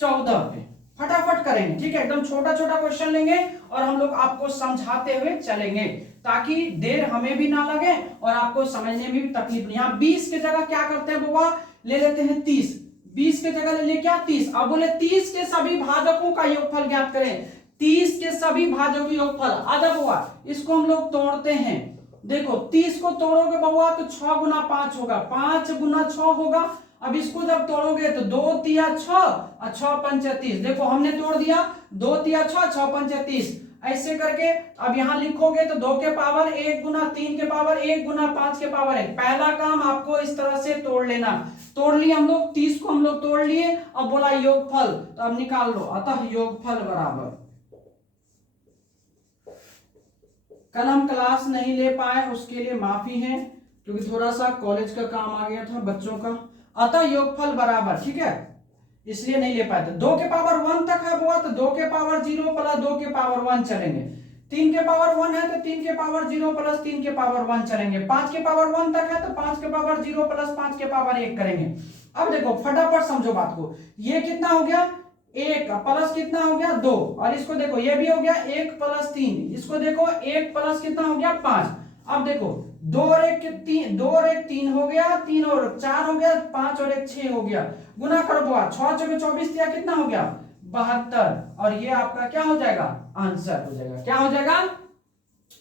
14 पे। फटाफट करेंगे, ठीक है? एकदम छोटा छोटा क्वेश्चन लेंगे और हम लोग आपको समझाते हुए चलेंगे ताकि देर हमें भी ना लगे और आपको समझने में भी तकलीफ नहीं। यहाँ 20 की जगह क्या करते हैं बुआ? ले लेते हैं 30। 20 की जगह ले ले क्या? 30। अब बोले 30 के सभी भाजकों का योगफल ज्ञात करें। 30 के सभी भाजकों का योगफल। आजा बुआ इसको हम लोग तोड़ते हैं। देखो 30 को तोड़ोगे बुआ तो 6 गुना 5 होगा, 5 गुना 6 होगा। अब इसको जब तोड़ोगे तो 2 तिया 6 और 6 पंचे 30। देखो हमने तोड़ दिया 2 तिया 6 6 पंचे 30 ऐसे करके। अब यहां लिखोगे तो 2 के पावर 1 गुना 3 के पावर 1 गुना 5 के पावर 1। पहला काम आपको इस तरह से तोड़ लेना। तोड़ लिया हम लोग, 30 को हम लोग तोड़ लिए। अब बोला योगफल, तो अब निकाल लो। अतः योगफल बराबर, कल हम क्लास नहीं ले पाए उसके लिए माफी है, क्योंकि थोड़ा सा कॉलेज का काम आ गया था बच्चों का। अतः योगफल बराबर, ठीक है, इसलिए नहीं ले पाए थे। 2 के पावर 1 तक है बुआ तो 2 के पावर 0 प्लस 2 के पावर 1 चलेंगे। 3 के पावर 1 है तो 3 के पावर 0 प्लस 3 के पावर 1 चलेंगे। 5 के पावर 1 तक है तो 5 के पावर 0 प्लस 5 के पावर 1 करेंगे। अब देखो फटाफट समझो बात को। ये कितना हो गया? 1 प्लस कितना हो गया? 2। और इसको देखो ये भी हो गया 1 प्लस 3। इसको देखो 1 प्लस कितना हो गया? 5। अब देखो 2 और 1 3, 2 और 1 3 हो गया, 3 और 4 हो गया, 5 और 1 6 हो गया। गुना करो बुआ, 6 चौके 24 दिया कितना हो गया? 72। और ये आपका क्या हो जाएगा? आंसर हो जाएगा। क्या हो जाएगा?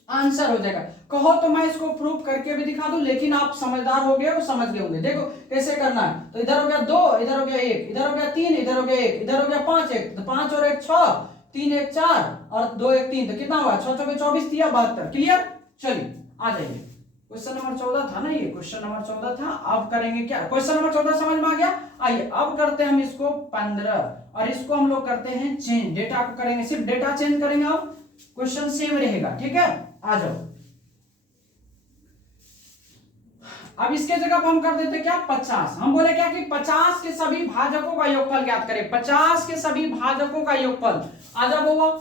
आंसर हो जाएगा। कहो तो मैं इसको प्रूव करके भी दिखा दूं, लेकिन आप समझदार हो गए और समझ गए होंगे। देखो कैसे करना है। तो इधर हो गया 2, इधर हो गया 1, इधर हो गया 3, इधर हो गया 1, इधर हो गया 5 1, तो 5 और 1 6, 3 1 4 और 2 1 3, तो कितना हुआ? 6 चौके 24 दिया 72। क्लियर? चलिए आ जाइए। क्वेश्चन नंबर 14 था ना ये, क्वेश्चन नंबर 14 था। अब करेंगे क्या? क्वेश्चन नंबर 14 समझ में आ गया? आइए अब करते हैं हम इसको 15 और इसको हम लोग करते हैं चेंज। डेटा को करेंगे, सिर्फ डेटा चेंज करेंगे। अब क्वेश्चन सेम रहेगा, ठीक है? आ जाओ। अब इसके जगह पर हम कर देते क्या? 50। हम बोले क्या कि 50 के सभी भाजकों का योगफल ज्ञात करें। 50 के सभी भाजकों का योगफल। आ जाओ बाबा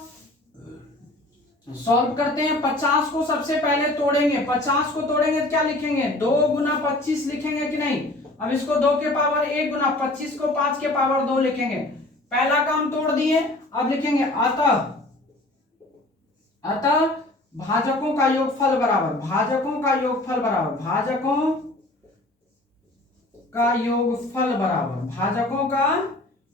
सॉल्व करते हैं। 50 को सबसे पहले तोड़ेंगे। 50 को तोड़ेंगे तो क्या लिखेंगे? 2 गुना 25 लिखेंगे कि नहीं? अब इसको 2 के पावर 1 गुना 25 को 5 के पावर 2 लिखेंगे। पहला काम तोड़ दिए, अब लिखेंगे अतः भाजकों का योगफल बराबर, भाजकों का योगफल बराबर, भाजकों का योगफल बराबर, भाजकों का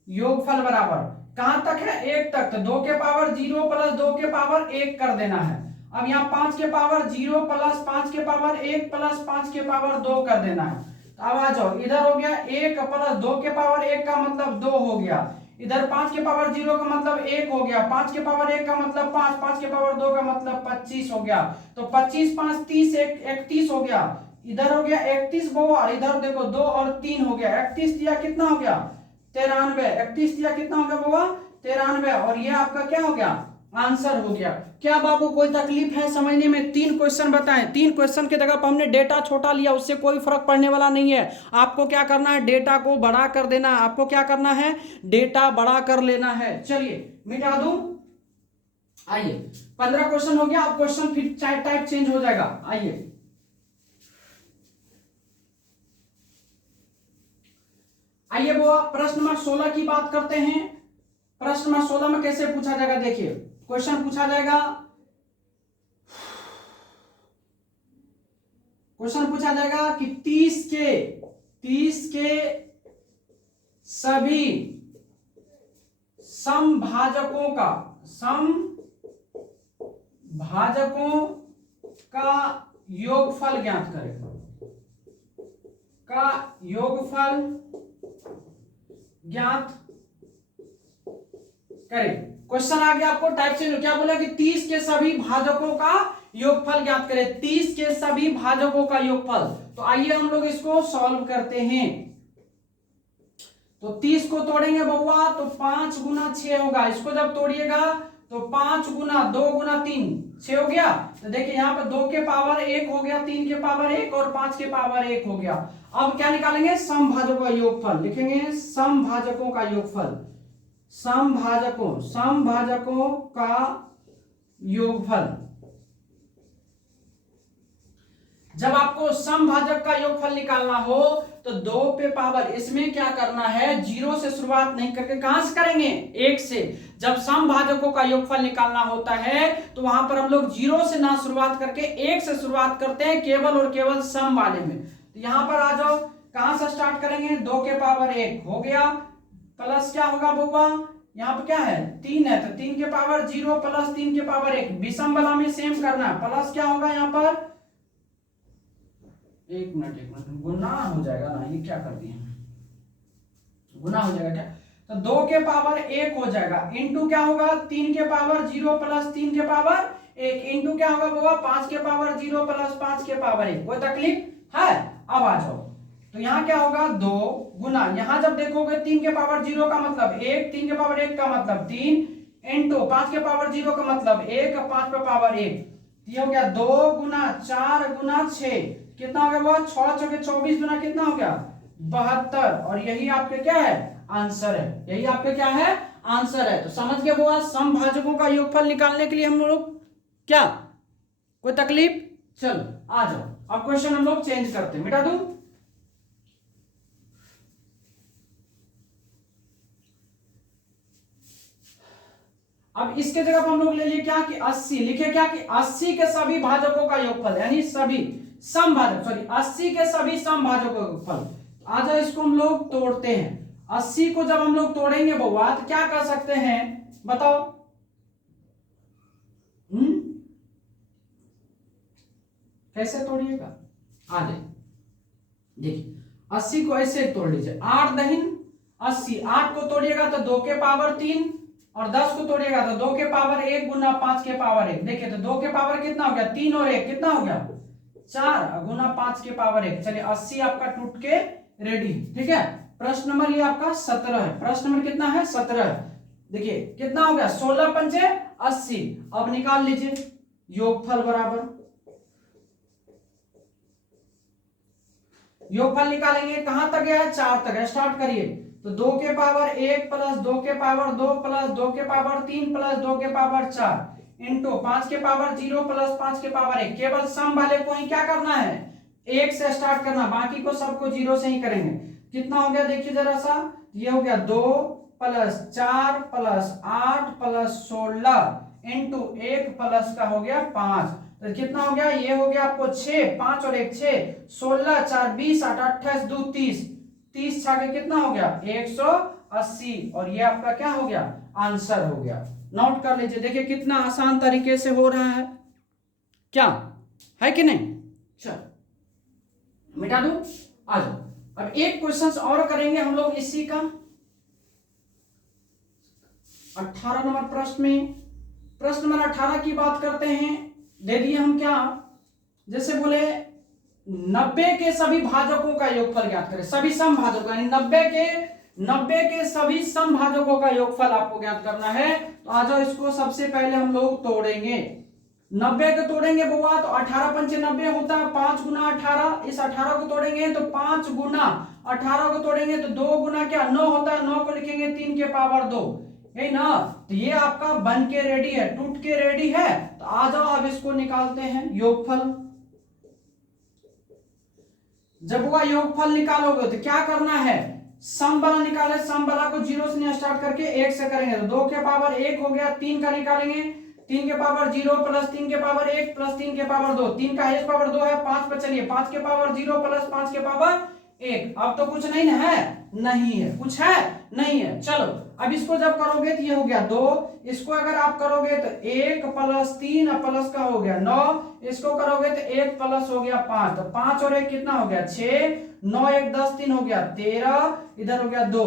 योगफल बराबर कहां तक है? 1 तक। तो 2 के पावर 0 प्लस 2 के पावर 1 कर देना है। अब यहाँ 5 के पावर 0 प्लस 5 के पावर 1 प्लस 5 के पावर 2 कर देना है। तो अब आ जाओ, इधर हो गया 1 प्लस 2 के पावर 1 का मतलब 2 हो गया, इधर 5 के पावर 0 का मतलब 1 हो गया, 5 के पावर 1 का मतलब 5, 5 के पावर 2 का मतलब 25 हो गया। तो 25 5 30 31 हो गया, इधर हो गया 31 बउआ, इधर देखो 2 और 3 हो गया, 31 दिया कितना हो गया? 93। 31 दिया कितना हो गया बउआ? 93। और ये आपका क्या हो गया? आंसर हो गया। क्या बाबू कोई तकलीफ है समझने में? 3 क्वेश्चन बताएं, 3 क्वेश्चन की जगह पर हमने डेटा छोटा लिया, उससे कोई फर्क पड़ने वाला नहीं है। आपको क्या करना है? डेटा को बड़ा कर देना है। आपको क्या करना है? डेटा बड़ा कर लेना है। चलिए मिटा दूं, आइए 15 क्वेश्चन हो गया। अब क्वेश्चन फिर टाइप चेंज हो जाएगा। आइए आइए बुआ, प्रश्न नंबर 16 की बात करते हैं। प्रश्न नंबर 16 में कैसे पूछा जाएगा? देखिए क्वेश्चन पूछा जाएगा, क्वेश्चन पूछा जाएगा कि 30 के सभी समभाजकों का योगफल ज्ञात करें, का योगफल ज्ञात करें। क्वेश्चन आ गया आपको, टाइप से क्या बोला कि 30 के सभी भाजकों का योगफल ज्ञात करें, 30 के सभी भाजकों का योगफल। तो आइए हम लोग इसको सॉल्व करते हैं। तो 30 को तोड़ेंगे बउआ तो 5 गुना 6 होगा, इसको जब तोड़िएगा तो 5 गुना 2 गुना 3 6 हो गया। तो देखिए यहाँ पे 2 के पावर 1 हो गया, 3 के पावर 1 और 5 के पावर 1 हो गया। अब क्या निकालेंगे? समभाजकों का योगफल लिखेंगे, समभाजकों का योगफल, समभाजकों का योगफल। जब आपको समभाजक का योगफल निकालना हो तो 2 पे पावर, इसमें क्या करना है? 0 से शुरुआत नहीं करके कहां से करेंगे? 1 से। जब समभाजकों का योगफल निकालना होता है तो वहां पर हम लोग 0 से ना शुरुआत करके 1 से शुरुआत करते हैं, केवल और केवल सम वाले में। तो यहां पर आ जाओ, कहां से स्टार्ट करेंगे? 2 के पावर 1 हो गया, प्लस क्या होगा बउआ? यहाँ पर क्या है? 3 है, तो 3 के पावर 0 प्लस 3 के पावर 1, विषम वाला में सेम करना है। प्लस क्या होगा यहाँ पर? एक मिनट गुना हो जाएगा ना, ये क्या कर दिए? गुना हो जाएगा क्या? तो 2 के पावर 1 हो जाएगा, इंटू क्या होगा? 3 के पावर 0 प्लस 3 के पावर 1, इंटू क्या होगा बाबा? 5 के पावर 0 प्लस 5 के पावर 1। कोई तकलीफ है? अब आ जाओ, तो यहाँ क्या होगा? 2 गुना, यहां जब देखोगे 3 के पावर 0 का मतलब 1, 3 के पावर 1 का मतलब 3, इंटू 5 के पावर 0 का मतलब 1, 5 पे पावर 1, ये हो गया 2 गुना 4 गुना 6, कितना हो गया वो? 6 6 24 गुना कितना हो गया? 72। और यही आपके क्या है? आंसर है। यही आपके क्या है? आंसर है। तो समझ गए वो, समभाजकों का योगफल निकालने के लिए हम लोग क्या, कोई तकलीफ? चलो आ जाओ, अब क्वेश्चन हम लोग चेंज करते हैं, मिटा दूं। अब इसके जगह पर हम लोग ले लिए क्या कि 80, लिखे क्या कि 80 के सभी भाजकों का योगफल, यानी सभी समभाजक, सॉरी 80 के सभी समभाजकों का योगफल। आ जाओ इसको हम लोग तोड़ते हैं। 80 को जब हम लोग तोड़ेंगे बउआ तो क्या कर सकते हैं बताओ? कैसे तोड़िएगा? आ जाए, देखिए 80 को ऐसे तोड़ लीजिए, 8 दहिन 80, 8 को तोड़िएगा तो 2 के पावर 3, और 10 को तोड़िएगा तो 2 के पावर 1 गुना 5 के पावर 1। देखिए तो 2 के पावर कितना हो गया? 3 और 1 कितना हो गया? 4 गुना 5 के पावर 1। चलिए 80 आपका टूट के रेडी, ठीक है। प्रश्न नंबर ये आपका 17 है। प्रश्न नंबर कितना है? 17 है। देखिए कितना हो गया? 16 पंचे 80। अब निकाल लीजिए योगफल बराबर, योगफल निकालेंगे, कहां तक गया है? 4 तक है। स्टार्ट करिए, तो 2 के पावर 1 प्लस 2 के पावर 2 प्लस 2 के पावर 3 प्लस 2 के पावर 4 इंटू 5 के पावर 0 प्लस 5 के पावर 1। केवल सम वाले को ही क्या करना है? एक से स्टार्ट करना, बाकी को सबको जीरो से ही करेंगे। कितना हो गया देखिए जरा सा, ये हो गया 2 plus 4 plus 8 plus 16 into 1 plus का हो गया 5, तो कितना हो गया, ये हो गया आपको 6, 5 और 1 6, 16 4 20 8 28 2 30, 30 छाके कितना हो गया 180, और ये आपका क्या हो गया आंसर हो गया। नोट कर लीजिए, देखिए कितना आसान तरीके से हो रहा है, क्या है कि नहीं। चल मिटा दूं, आ जाओ। अब एक क्वेश्चन और करेंगे हम लोग इसी का, 18 नंबर प्रश्न में, प्रश्न नंबर 18 की बात करते हैं। दे दिए हम क्या, जैसे बोले 90 के सभी भाजकों का योगफल ज्ञात करें, सभी समभाजकों यानी 90 के सभी समभाजकों का योगफल आपको ज्ञात करना है। तो आ जाओ, इसको सबसे पहले हम लोग तोड़ेंगे, 90 को तोड़ेंगे बुआ, तो 18 पंचे 90 होता है, 5 गुना 18, इस 18 को तोड़ेंगे तो 5 गुना 18 को तोड़ेंगे तो 2 गुना क्या 9 होता है, 9 को लिखेंगे 3 के पावर 2, यही ना। तो ये आपका बन के रेडी है, टूट के रेडी है। तो आ जाओ अब इसको निकालते हैं योगफल। जब वो योगफल निकालोगे तो क्या करना है, सम वाला निकाले, सम वाला को जीरो से स्टार्ट करके 1 से करेंगे, तो 2 के पावर 1 हो गया, 3 का निकालेंगे, 3 के पावर 0 प्लस 3 के पावर 1 प्लस 3 के पावर 2, 3 का हाईएस्ट पावर 2 है, 5 पे चलिए, 5 के पावर 0 प्लस 5 के पावर 1। अब तो कुछ नहीं है, नहीं है, कुछ है नहीं है। चलो अब इसको जब करोगे तो ये हो गया 2, इसको अगर आप करोगे तो 1 प्लस 3 प्लस का हो गया 9, इसको करोगे तो 1 प्लस हो गया 5, तो 5 और 1 कितना हो गया 6, 9 1 10 3 हो गया 13, इधर हो गया 2,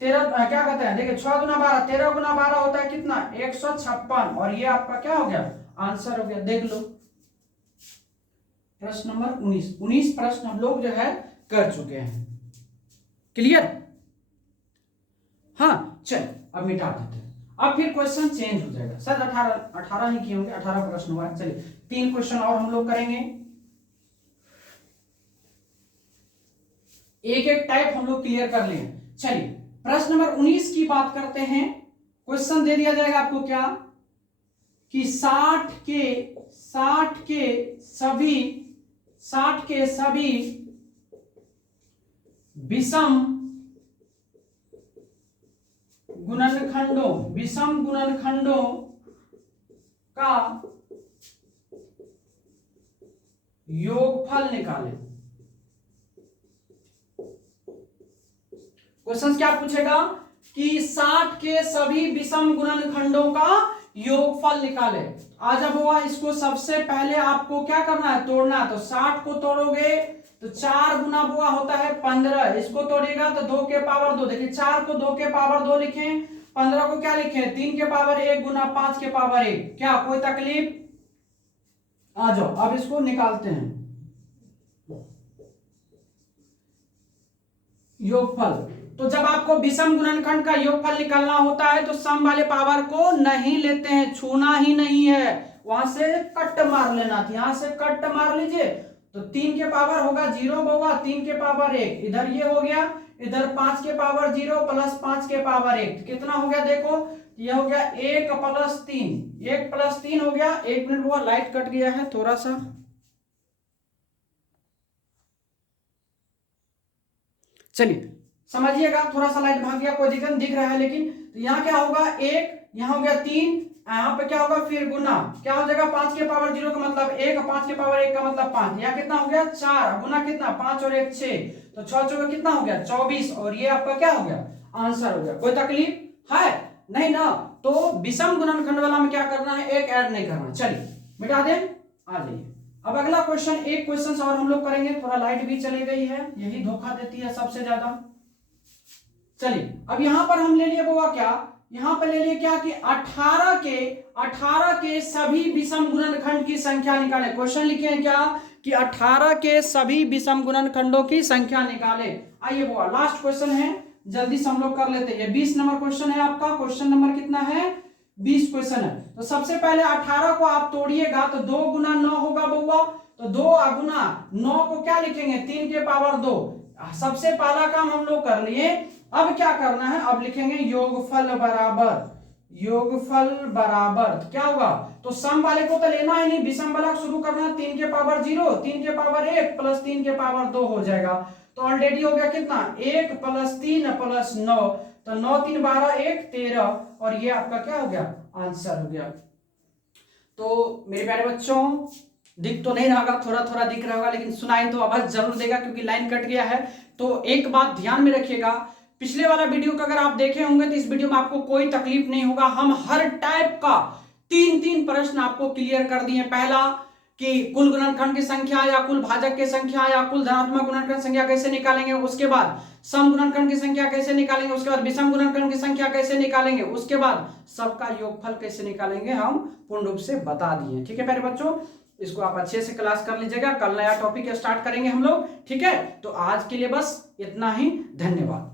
13 क्या कहते हैं देखिए 6 गुना 12, 13 गुना 12 होता है कितना 156, और ये आपका क्या हो गया आंसर हो गया। देख लो प्रश्न नंबर 19 प्रश्न हम लोग जो है कर चुके हैं, क्लियर। हाँ चल अब मिटा देते हैं, अब फिर क्वेश्चन चेंज हो जाएगा, सर 18 ही किए होंगे, 18 प्रश्न हुआ है। चलिए 3 क्वेश्चन और हम लोग करेंगे, एक एक टाइप हम लोग क्लियर कर लिए। चलिए प्रश्न नंबर 19 की बात करते हैं। क्वेश्चन दे दिया जाएगा आपको क्या, कि 60 के सभी विषम गुणनखंडों का योगफल निकालें। क्वेश्चन क्या पूछेगा कि 60 के सभी विषम गुणनखंडों का योगफल निकाले। आज अब हुआ, इसको सबसे पहले आपको क्या करना है, तोड़ना है। तो 60 को तोड़ोगे तो 4 गुना बुआ होता है 15, इसको तोड़ेगा तो 2 के पावर 2, देखिए 4 को 2 के पावर 2 लिखें, 15 को क्या लिखे 3 के पावर 1 गुना 5 के पावर 1, क्या कोई तकलीफ। आ जाओ अब इसको निकालते हैं योगफल। तो जब आपको विषम गुणनखंड का योगफल निकालना होता है तो सम वाले पावर को नहीं लेते हैं, छूना ही नहीं है, वहां से कट मार लेना थी, यहां से कट मार लीजिए। तो 3 के पावर होगा 0 होगा, 3 के पावर 1, इधर ये हो गया, इधर 5 के पावर 0 प्लस 5 के पावर 1, तो कितना हो गया देखो, ये हो गया 1 प्लस 3, 1 प्लस 3 हो गया। 1 मिनट हुआ, लाइट कट गया है थोड़ा सा, चलिए समझिएगा, थोड़ा सा लाइट भाग गया, कोई दिक्कत दिख रहा है लेकिन। तो यहाँ क्या होगा 1, यहाँ हो गया 3, यहाँ पे क्या होगा फिर गुना, क्या हो जाएगा 5 के पावर 0 का मतलब 1, 5 के पावर 1 का मतलब 5, यहाँ कितना हो गया 4 गुना कितना 5 और 1 6, तो 6 चौका कितना हो गया 24, और ये आपका क्या हो गया आंसर हो गया। कोई तकलीफ है नहीं ना। तो विषम गुणनखंड वाला में क्या करना है, एक ऐड नहीं करना। चलिए मिटा दें, आ जाइए। अब अगला क्वेश्चन, एक क्वेश्चन और हम लोग करेंगे, थोड़ा लाइट भी चली गई है, यही धोखा देती है सबसे ज्यादा। चलिए अब यहां पर हम ले लिए बुआ क्या, यहां पर ले लिए क्या कि 18 के सभी विषम गुणनखंड की संख्या निकाले। क्वेश्चन लिखे हैं क्या कि 18 के सभी विषम गुणनखंडों की संख्या निकाले। आइए बुआ लास्ट क्वेश्चन है, जल्दी से हम लोग कर लेते हैं। ये 20 नंबर क्वेश्चन है आपका, क्वेश्चन नंबर कितना है 20 क्वेश्चन है। तो सबसे पहले 18 को आप तोड़िएगा तो 2 गुना 9 होगा बउआ, तो 2 गुना 9 को क्या लिखेंगे 3 के पावर 2। सबसे पहला काम हम लोग कर लिए। अब क्या करना है, अब लिखेंगे योगफल बराबर, योगफल बराबर क्या होगा, तो सम वाले को तो लेना ही नहीं, विषम वाला शुरू करना, 3 के पावर 0, 3 के पावर 1 प्लस 3 के पावर 2 हो जाएगा। तो ऑलरेडी हो गया कितना, 1 प्लस 3 प्लस 9, तो 9 3 12 1 13, और ये आपका क्या हो गया, आंसर हो गया। तो मेरे प्यारे बच्चों, दिख तो नहीं रहा होगा, थोड़ा थोड़ा दिख रहा होगा, लेकिन सुनाई तो आवाज जरूर देगा क्योंकि लाइन कट गया है। तो एक बात ध्यान में रखिएगा, पिछले वाला वीडियो का अगर आप देखे होंगे तो इस वीडियो में आपको कोई तकलीफ नहीं होगा। हम हर टाइप का 3-3 प्रश्न आपको क्लियर कर दिए। पहला कि कुल गुणनखंड की संख्या या कुल भाजक की संख्या या कुल धनात्मक गुणनखंड संख्या कैसे निकालेंगे, उसके बाद सम गुणनखंड की संख्या कैसे निकालेंगे, उसके बाद विषम गुणनखंड की संख्या कैसे निकालेंगे, उसके बाद सबका योगफल कैसे निकालेंगे, हम पूर्ण रूप से बता दिए। ठीक है प्यारे बच्चों, इसको आप अच्छे से क्लास कर लीजिएगा, कल नया टॉपिक स्टार्ट करेंगे हम लोग। ठीक है, तो आज के लिए बस इतना ही, धन्यवाद।